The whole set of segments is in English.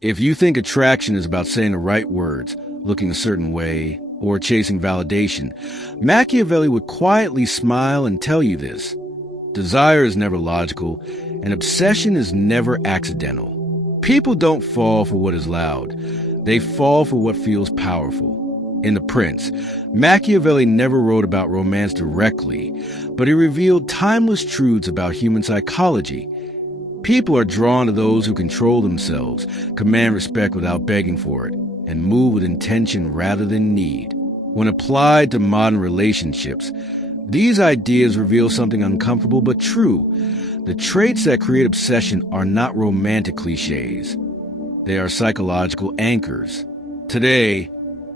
If you think attraction is about saying the right words, looking a certain way, or chasing validation, Machiavelli would quietly smile and tell you this. Desire is never logical, and obsession is never accidental. People don't fall for what is loud. They fall for what feels powerful. In The Prince, Machiavelli never wrote about romance directly, but he revealed timeless truths about human psychology. People are drawn to those who control themselves, command respect without begging for it, and move with intention rather than need. When applied to modern relationships, these ideas reveal something uncomfortable but true. The traits that create obsession are not romantic cliches. They are psychological anchors. Today,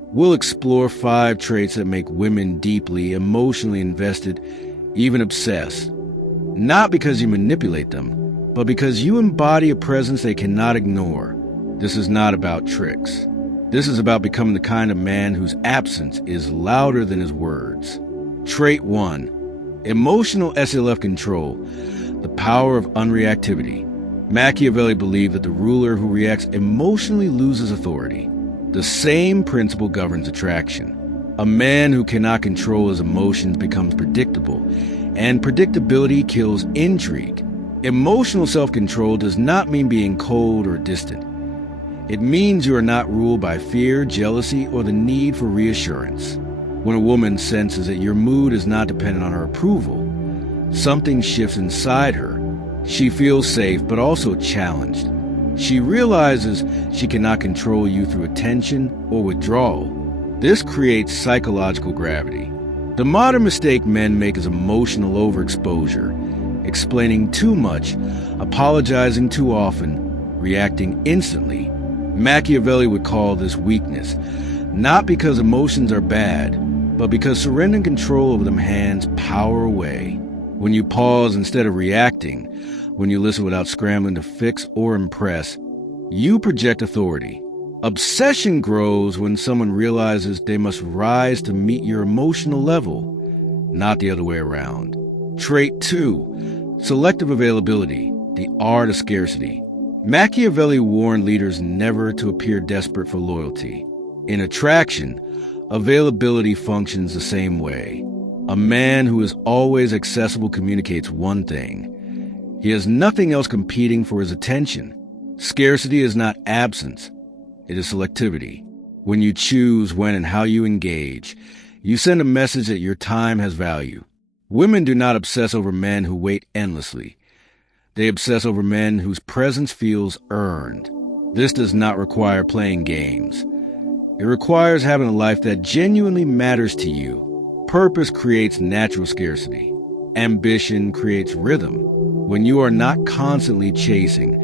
we'll explore 5 traits that make women deeply, emotionally invested, even obsessed. Not because you manipulate them, but because you embody a presence they cannot ignore. This is not about tricks. This is about becoming the kind of man whose absence is louder than his words. Trait 1. Emotional SEO control. The power of unreactivity. Machiavelli believed that the ruler who reacts emotionally loses authority. The same principle governs attraction. A man who cannot control his emotions becomes predictable, and predictability kills intrigue. Emotional self-control does not mean being cold or distant. It means you are not ruled by fear, jealousy, or the need for reassurance. When a woman senses that your mood is not dependent on her approval, something shifts inside her. She feels safe but also challenged. She realizes she cannot control you through attention or withdrawal. This creates psychological gravity. The modern mistake men make is emotional overexposure, explaining too much, apologizing too often, reacting instantly. Machiavelli would call this weakness, not because emotions are bad, but because surrendering control over them hands power away. When you pause instead of reacting, when you listen without scrambling to fix or impress, you project authority. Obsession grows when someone realizes they must rise to meet your emotional level, not the other way around. Trait 2. Selective availability, the art of scarcity. Machiavelli warned leaders never to appear desperate for loyalty. In attraction, availability functions the same way. A man who is always accessible communicates one thing. He has nothing else competing for his attention. Scarcity is not absence. It is selectivity. When you choose when and how you engage, you send a message that your time has value. Women do not obsess over men who wait endlessly. They obsess over men whose presence feels earned. This does not require playing games. It requires having a life that genuinely matters to you. Purpose creates natural scarcity. Ambition creates rhythm. When you are not constantly chasing,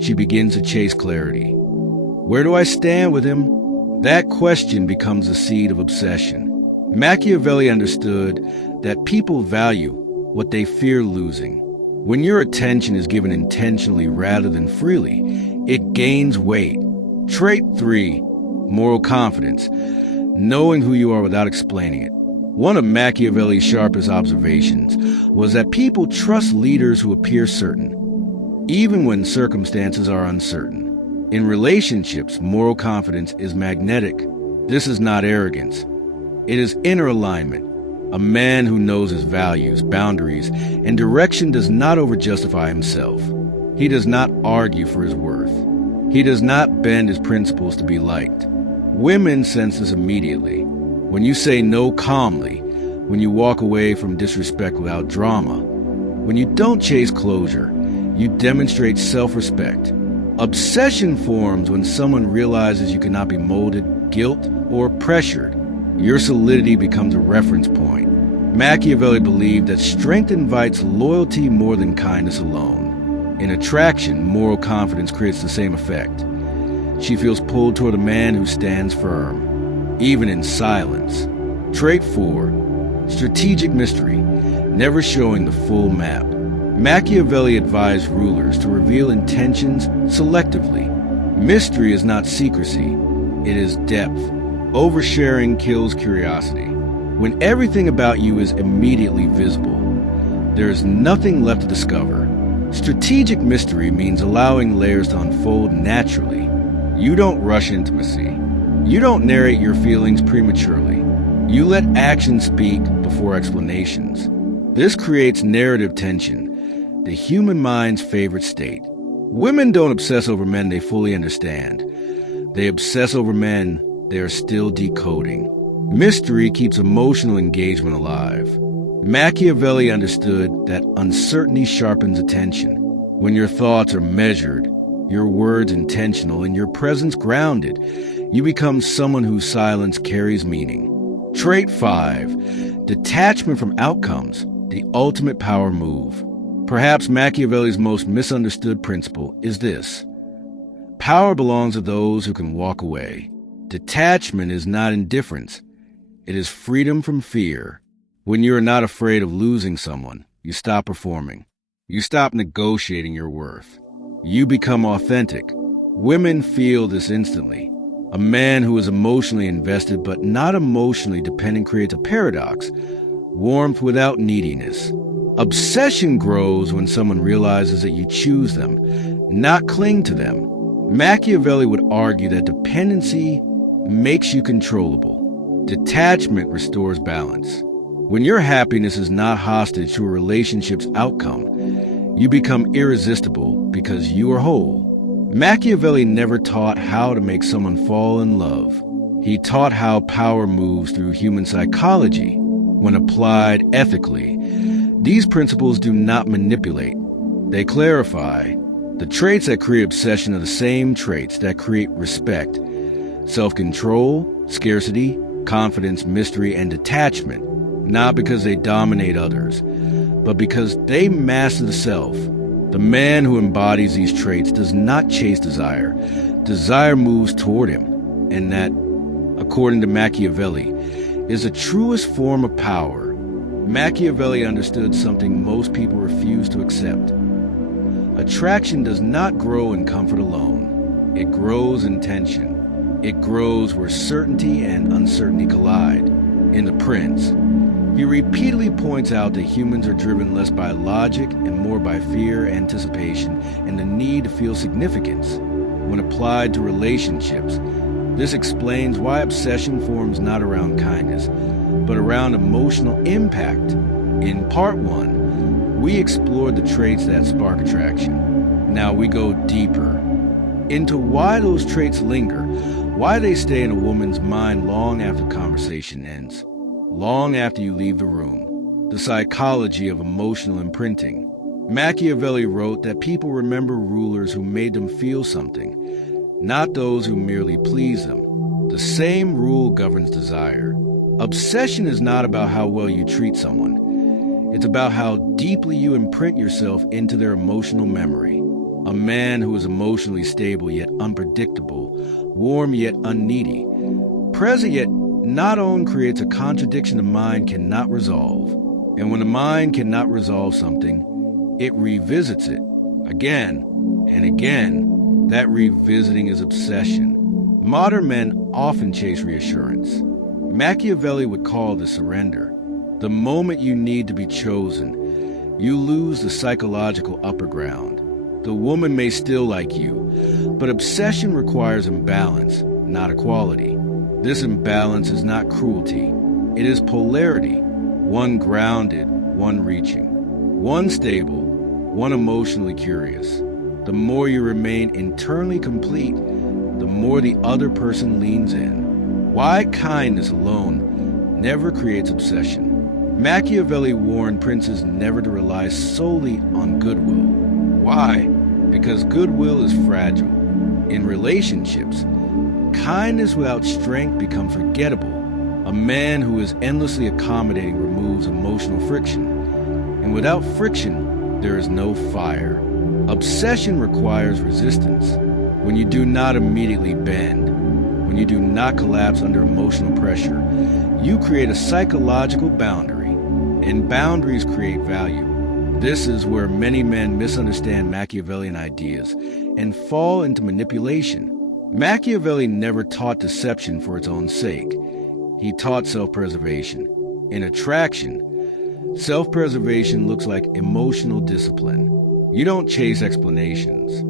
she begins to chase clarity. Where do I stand with him? That question becomes the seed of obsession. Machiavelli understood that people value what they fear losing. When your attention is given intentionally rather than freely, it gains weight. Trait 3. Moral confidence. Knowing who you are without explaining it. One of Machiavelli's sharpest observations was that people trust leaders who appear certain, even when circumstances are uncertain. In relationships, moral confidence is magnetic. This is not arrogance. It is inner alignment. A man who knows his values, boundaries, and direction does not overjustify himself. He does not argue for his worth. He does not bend his principles to be liked. Women sense this immediately. When you say no calmly, when you walk away from disrespect without drama, when you don't chase closure, you demonstrate self-respect. Obsession forms when someone realizes you cannot be molded, guilt, or pressured. Your solidity becomes a reference point. Machiavelli believed that strength invites loyalty more than kindness alone. In attraction, moral confidence creates the same effect. She feels pulled toward a man who stands firm, even in silence. Trait 4. Strategic mystery, never showing the full map. Machiavelli advised rulers to reveal intentions selectively. Mystery is not secrecy, it is depth. Oversharing kills curiosity. When everything about you is immediately visible, there is nothing left to discover. Strategic mystery means allowing layers to unfold naturally. You don't rush intimacy. You don't narrate your feelings prematurely. You let actions speak before explanations. This creates narrative tension, the human mind's favorite state. Women don't obsess over men they fully understand. They obsess over men they are still decoding. Mystery keeps emotional engagement alive. Machiavelli understood that uncertainty sharpens attention. When your thoughts are measured, your words intentional, and your presence grounded, you become someone whose silence carries meaning. Trait 5, detachment from outcomes, the ultimate power move. Perhaps Machiavelli's most misunderstood principle is this: power belongs to those who can walk away. Detachment is not indifference. It is freedom from fear. When you are not afraid of losing someone, you stop performing. You stop negotiating your worth. You become authentic. Women feel this instantly. A man who is emotionally invested but not emotionally dependent creates a paradox: warmth without neediness. Obsession grows when someone realizes that you choose them, not cling to them. Machiavelli would argue that dependency makes you controllable. Detachment restores balance. When your happiness is not hostage to a relationship's outcome, you become irresistible because you are whole. Machiavelli never taught how to make someone fall in love. He taught how power moves through human psychology. When applied ethically, these principles do not manipulate. They clarify. The traits that create obsession are the same traits that create respect: self-control, scarcity, confidence, mystery, and detachment. Not because they dominate others, but because they master the self. The man who embodies these traits does not chase desire. Desire moves toward him, and that, according to Machiavelli, is the truest form of power. Machiavelli understood something most people refuse to accept. Attraction does not grow in comfort alone. It grows in tension. It grows where certainty and uncertainty collide. In The Prince, he repeatedly points out that humans are driven less by logic and more by fear, anticipation, and the need to feel significance. When applied to relationships, this explains why obsession forms not around kindness, but around emotional impact. In Part 1, we explored the traits that spark attraction. Now we go deeper into why those traits linger, why they stay in a woman's mind long after conversation ends, long after you leave the room. The psychology of emotional imprinting. Machiavelli wrote that people remember rulers who made them feel something, not those who merely please them. The same rule governs desire. Obsession is not about how well you treat someone. It's about how deeply you imprint yourself into their emotional memory. A man who is emotionally stable yet unpredictable, warm yet unneedy, present yet not owned creates a contradiction the mind cannot resolve. And when the mind cannot resolve something, it revisits it again and again. That revisiting is obsession. Modern men often chase reassurance. Machiavelli would call this surrender. The moment you need to be chosen, you lose the psychological upper ground. The woman may still like you, but obsession requires imbalance, not equality. This imbalance is not cruelty. It is polarity. One grounded, one reaching. One stable, one emotionally curious. The more you remain internally complete, the more the other person leans in. Why kindness alone never creates obsession. Machiavelli warned princes never to rely solely on goodwill. Why? Because goodwill is fragile. In relationships, kindness without strength becomes forgettable. A man who is endlessly accommodating removes emotional friction. And without friction, there is no fire. Obsession requires resistance. When you do not immediately bend, when you do not collapse under emotional pressure, you create a psychological boundary. And boundaries create value. This is where many men misunderstand Machiavellian ideas and fall into manipulation. Machiavelli never taught deception for its own sake. He taught self-preservation. In attraction, self-preservation looks like emotional discipline. You don't chase explanations.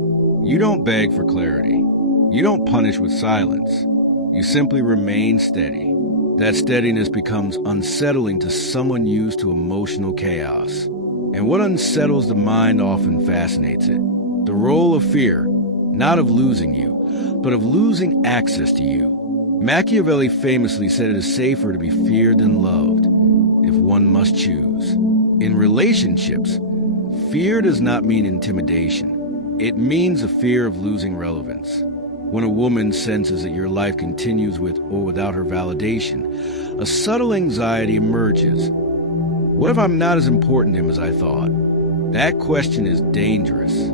You don't beg for clarity. You don't punish with silence. You simply remain steady. That steadiness becomes unsettling to someone used to emotional chaos. And what unsettles the mind often fascinates it. The role of fear, not of losing you, but of losing access to you. Machiavelli famously said it is safer to be feared than loved, if one must choose. In relationships, fear does not mean intimidation. It means a fear of losing relevance. When a woman senses that your life continues with or without her validation, a subtle anxiety emerges. What if I'm not as important to him as I thought? That question is dangerous.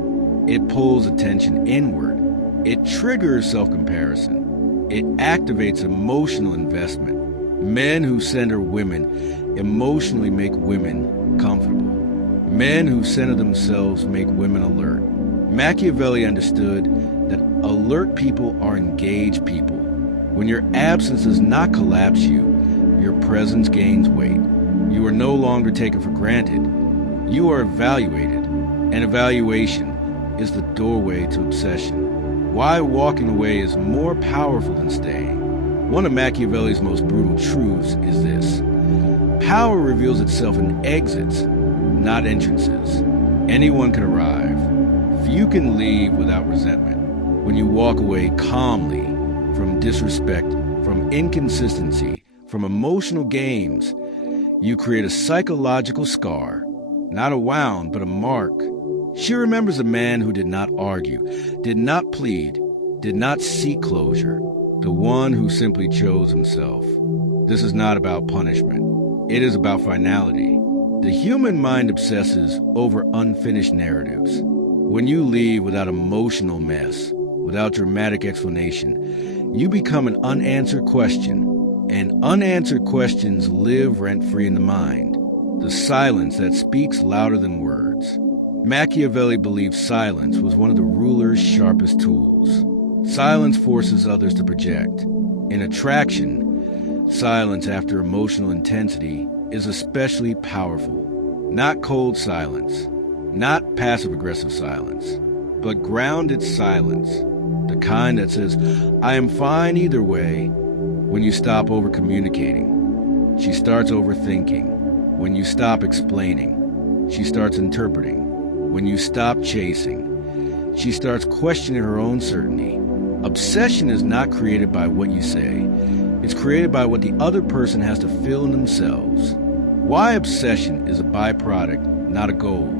It pulls attention inward. It triggers self-comparison. It activates emotional investment. Men who center women emotionally make women comfortable. Men who center themselves make women alert. Machiavelli understood that alert people are engaged people. When your absence does not collapse you, your presence gains weight. You are no longer taken for granted. You are evaluated, and evaluation is the doorway to obsession. Why walking away is more powerful than staying. One of Machiavelli's most brutal truths is this: power reveals itself in exits, not entrances. Anyone can arrive. Few can leave without resentment. When you walk away calmly from disrespect, from inconsistency, from emotional games, you create a psychological scar, not a wound, but a mark. She remembers a man who did not argue, did not plead, did not seek closure, the one who simply chose himself. This is not about punishment. It is about finality. The human mind obsesses over unfinished narratives. When you leave without emotional mess, without dramatic explanation, you become an unanswered question, and unanswered questions live rent-free in the mind. The silence that speaks louder than words. Machiavelli believed silence was one of the ruler's sharpest tools. Silence forces others to project. In attraction, silence after emotional intensity is especially powerful. Not cold silence, not passive-aggressive silence, but grounded silence. The kind that says, I am fine either way. When you stop over-communicating, she starts overthinking. When you stop explaining, she starts interpreting. When you stop chasing, she starts questioning her own certainty. Obsession is not created by what you say. It's created by what the other person has to feel in themselves. Why obsession is a byproduct, not a goal.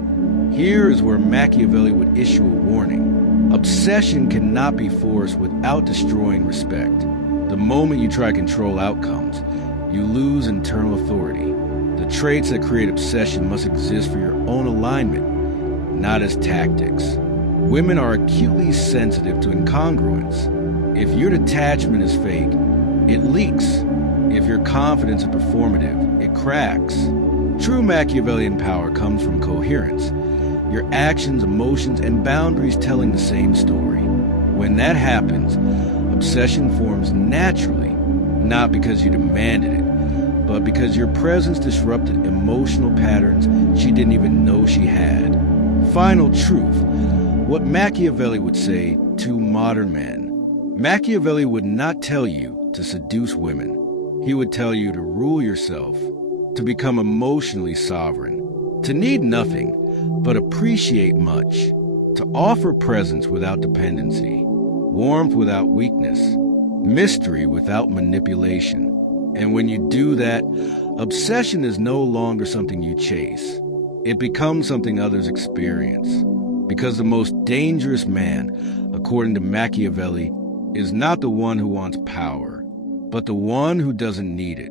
Here is where Machiavelli would issue a warning. Obsession cannot be forced without destroying respect. The moment you try to control outcomes, you lose internal authority. The traits that create obsession must exist for your own alignment, not as tactics. Women are acutely sensitive to incongruence. If your detachment is fake, it leaks. If your confidence is performative, it cracks. True Machiavellian power comes from coherence. Your actions, emotions, and boundaries telling the same story. When that happens, obsession forms naturally, not because you demanded it, but because your presence disrupted emotional patterns she didn't even know she had. Final truth, what Machiavelli would say to modern men. Machiavelli would not tell you to seduce women. He would tell you to rule yourself, to become emotionally sovereign, to need nothing, but appreciate much, to offer presence without dependency, warmth without weakness, mystery without manipulation. And when you do that, obsession is no longer something you chase. It becomes something others experience. Because the most dangerous man, according to Machiavelli, is not the one who wants power, but the one who doesn't need it.